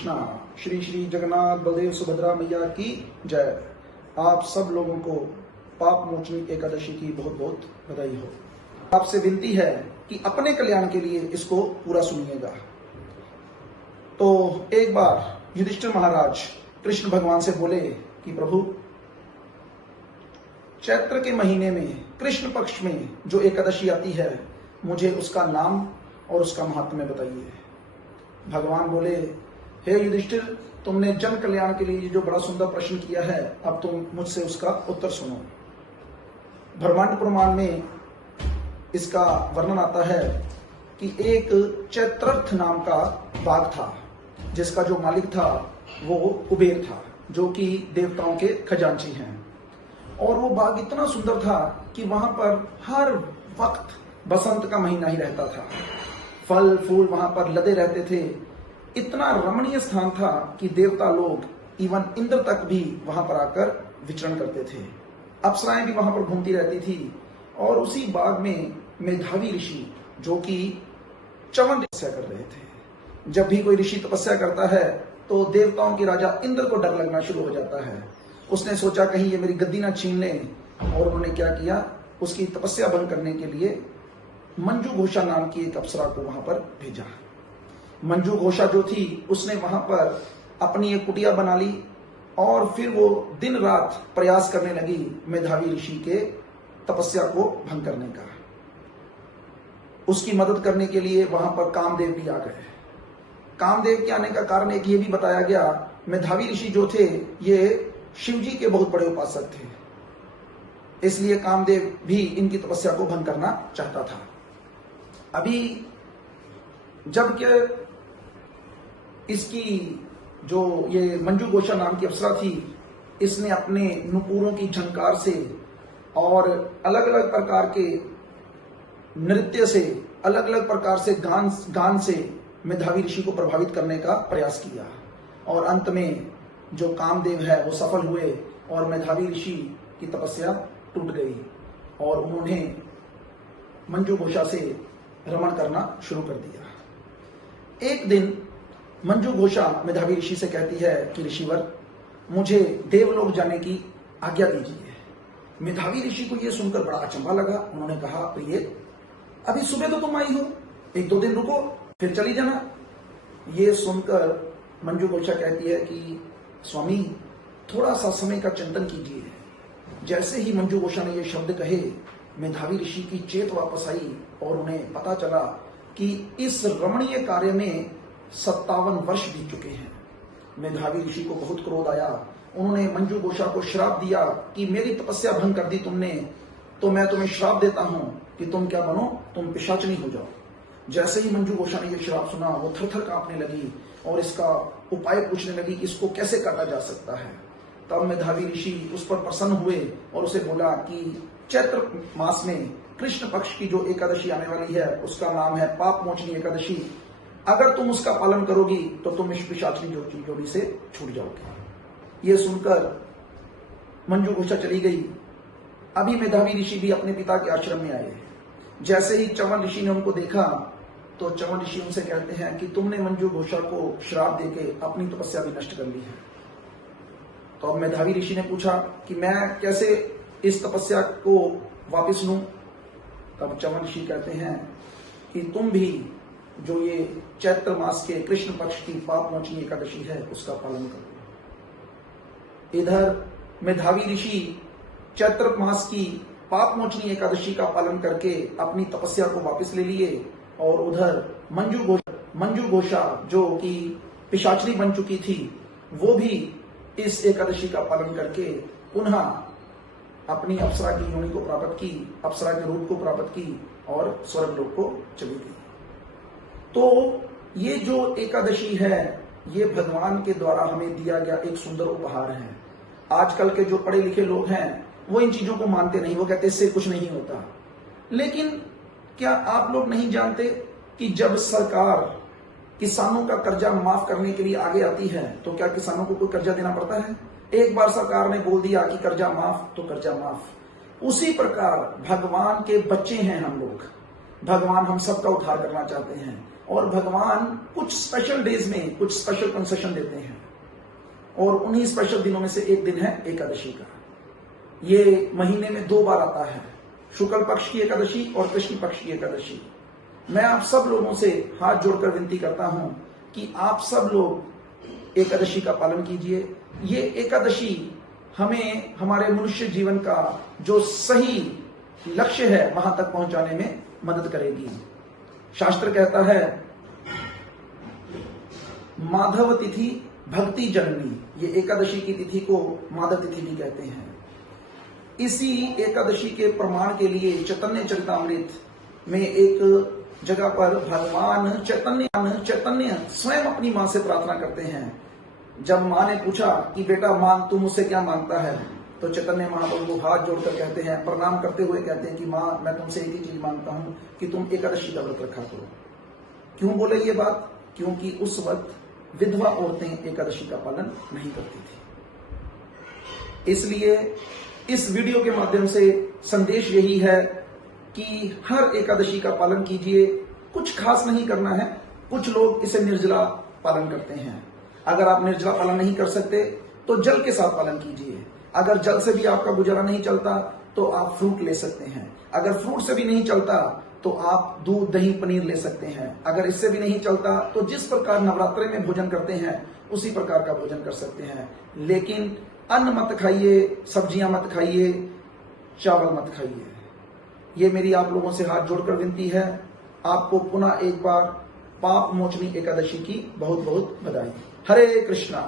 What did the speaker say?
कृष्णा। श्री श्री जगन्नाथ बलदेव सुभद्रा मैया की जय। आप सब लोगों को पाप मोचनी एकादशी की बहुत बहुत बधाई हो। आपसे विनती है कि अपने कल्याण के लिए इसको पूरा सुनिएगा। तो एक बार युधिष्ठिर महाराज कृष्ण भगवान से बोले कि प्रभु, चैत्र के महीने में कृष्ण पक्ष में जो एकादशी आती है, मुझे उसका नाम और उसका महात्म्य बताइए। भगवान बोले, हे युधिष्ठिर, तुमने जन कल्याण के लिए जो बड़ा सुंदर प्रश्न किया है, अब तुम मुझसे उसका उत्तर सुनो। ब्रह्मांड पुराण में इसका वर्णन आता है कि एक चैत्रर्थ नाम का बाग था, जिसका जो मालिक था वो कुबेर था, जो कि देवताओं के खजांची हैं। और वो बाग इतना सुंदर था कि वहां पर हर वक्त बसंत का महीना ही रहता था। फल फूल वहां पर लदे रहते थे। इतना रमणीय स्थान था कि देवता लोग, इवन इंद्र तक भी वहां पर आकर विचरण करते थे। अप्सराएं भी वहां पर घूमती रहती थी। और उसी बाग में मेधावी ऋषि, जो कि च्यवन तपस्या कर रहे थे। जब भी कोई ऋषि तपस्या करता है तो देवताओं के राजा इंद्र को डर लगना शुरू हो जाता है। उसने सोचा कहीं ये मेरी गद्दी ना छीन ले, और उन्होंने क्या किया, उसकी तपस्या भंग करने के लिए मंजू घोषा नाम की एक अप्सरा को वहां पर भेजा। मंजू घोषा जो थी, उसने वहां पर अपनी एक कुटिया बना ली और फिर वो दिन रात प्रयास करने लगी मेधावी ऋषि के तपस्या को भंग करने का। उसकी मदद करने के लिए वहां पर कामदेव भी आ गए। कामदेव के आने का कारण एक ये भी बताया गया, मेधावी ऋषि जो थे ये शिवजी के बहुत बड़े उपासक थे, इसलिए कामदेव भी इनकी तपस्या को भंग करना चाहता था। अभी जब के इसकी जो ये मंजू घोषा नाम की अप्सरा थी, इसने अपने नुपुरों की झंकार से और अलग अलग प्रकार के नृत्य से, अलग अलग प्रकार से गान से मेधावी ऋषि को प्रभावित करने का प्रयास किया। और अंत में जो कामदेव है वो सफल हुए और मेधावी ऋषि की तपस्या टूट गई और उन्होंने मंजू घोषा से रमण करना शुरू कर दिया। एक दिन मंजू घोषा मेधावी ऋषि से कहती है कि ऋषिवर, मुझे देवलोक जाने की आज्ञा दीजिए। मेधावी ऋषि को यह सुनकर बड़ा अचंभा लगा। उन्होंने कहा, प्रिय, अभी सुबह तो तुम आई हो, एक दो दिन रुको फिर चली जाना। ये सुनकर मंजू घोषा कहती है कि स्वामी, थोड़ा सा समय का चिंतन कीजिए। जैसे ही मंजू घोषा ने ये शब्द कहे, मेधावी ऋषि की चेत वापस आई और उन्हें पता चला कि इस रमणीय कार्य में 57 वर्ष बीत चुके हैं। मेधावी ऋषि को बहुत क्रोध आया। उन्होंने मंजू घोषा को श्राप दिया कि मेरी तपस्या भंग कर दी तुमने, तो मैं तुम्हें श्राप देता हूं कि तुम क्या बनो, तुम पिशाचनी हो जाओ। जैसे ही मंजू घोषा ने यह श्राप सुना, वो थर-थर कांपने लगी और इसका उपाय पूछने लगी कि इसको कैसे काटा जा सकता है। तब मेधावी ऋषि उस पर प्रसन्न हुए और उसे बोला कि चैत्र मास में कृष्ण पक्ष की जो एकादशी आने वाली है, उसका नाम है पाप मोचनी एकादशी। अगर तुम उसका पालन करोगी तो तुम इस पिशाचनी जोड़ी से छूट जाओगे। ये सुनकर मंजू घोषा चली गई। अभी मेधावी ऋषि भी अपने पिता के आश्रम में आए। जैसे ही च्यवन ऋषि ने उनको देखा तो च्यवन ऋषि उनसे कहते हैं कि तुमने मंजू घोषा को श्राप देके अपनी तपस्या भी नष्ट कर ली है। तो अब मेधावी ऋषि ने पूछा कि मैं कैसे इस तपस्या को वापस लूं। तब च्यवन ऋषि कहते हैं कि तुम भी जो ये चैत्र मास के कृष्ण पक्ष की पाप मोचनी एकादशी है, उसका पालन करो। इधर मेधावी ऋषि चैत्र मास की पाप मोचनी एकादशी का पालन करके अपनी तपस्या को वापस ले लिए, और उधर मंजू घोषा जो कि पिशाचनी बन चुकी थी, वो भी इस एकादशी का पालन करके पुनः अपनी अप्सरा की योनि को प्राप्त की, अप्सरा के रूप को प्राप्त की और स्वर्गलोक को चली गई। तो ये जो एकादशी है, ये भगवान के द्वारा हमें दिया गया एक सुंदर उपहार है। आजकल के जो पढ़े लिखे लोग हैं वो इन चीजों को मानते नहीं। वो कहते इससे कुछ नहीं होता। लेकिन क्या आप लोग नहीं जानते कि जब सरकार किसानों का कर्जा माफ करने के लिए आगे आती है, तो क्या किसानों को कोई कर्जा देना पड़ता है? एक बार सरकार ने बोल दिया कि कर्जा माफ, तो कर्जा माफ। उसी प्रकार भगवान के बच्चे हैं हम लोग। भगवान हम सबका उद्धार करना चाहते हैं और भगवान कुछ स्पेशल डेज में कुछ स्पेशल कंसेशन देते हैं, और उन्हीं स्पेशल दिनों में से एक दिन है एकादशी का। ये महीने में 2 बार आता है, शुक्ल पक्ष की एकादशी और कृष्ण पक्ष की एकादशी। मैं आप सब लोगों से हाथ जोड़कर विनती करता हूं कि आप सब लोग एकादशी का पालन कीजिए। ये एकादशी हमें हमारे मनुष्य जीवन का जो सही लक्ष्य है वहां तक पहुंचाने में मदद करेगी। शास्त्र कहता है माधव तिथि भक्ति जननी, ये एकादशी की तिथि को माधव तिथि भी कहते हैं। इसी एकादशी के प्रमाण के लिए चैतन्य चरितामृत में एक जगह पर भगवान चैतन्य स्वयं अपनी मां से प्रार्थना करते हैं। जब मां ने पूछा कि बेटा मां तू मुझसे क्या मांगता है, तो चैतन्य महाप्रभु को हाथ जोड़कर कहते हैं, प्रणाम करते हुए कहते हैं कि मां मैं तुमसे एक ही चीज मांगता हूं कि तुम एकादशी का व्रत रखा करो। क्यों बोले ये बात? क्योंकि उस वक्त विधवा औरतें एकादशी का पालन नहीं करती थी। इसलिए इस वीडियो के माध्यम से संदेश यही है कि हर एकादशी का पालन कीजिए। कुछ खास नहीं करना है। कुछ लोग इसे निर्जला पालन करते हैं। अगर आप निर्जला पालन नहीं कर सकते तो जल के साथ पालन कीजिए। अगर जल से भी आपका गुजारा नहीं चलता तो आप फ्रूट ले सकते हैं। अगर फ्रूट से भी नहीं चलता तो आप दूध दही पनीर ले सकते हैं। अगर इससे भी नहीं चलता तो जिस प्रकार नवरात्रे में भोजन करते हैं उसी प्रकार का भोजन कर सकते हैं। लेकिन अन्न मत खाइए, सब्जियां मत खाइए, चावल मत खाइए। ये मेरी आप लोगों से हाथ जोड़कर विनती है। आपको पुनः एक बार पाप मोचनी एकादशी की बहुत बहुत बधाई। हरे कृष्णा।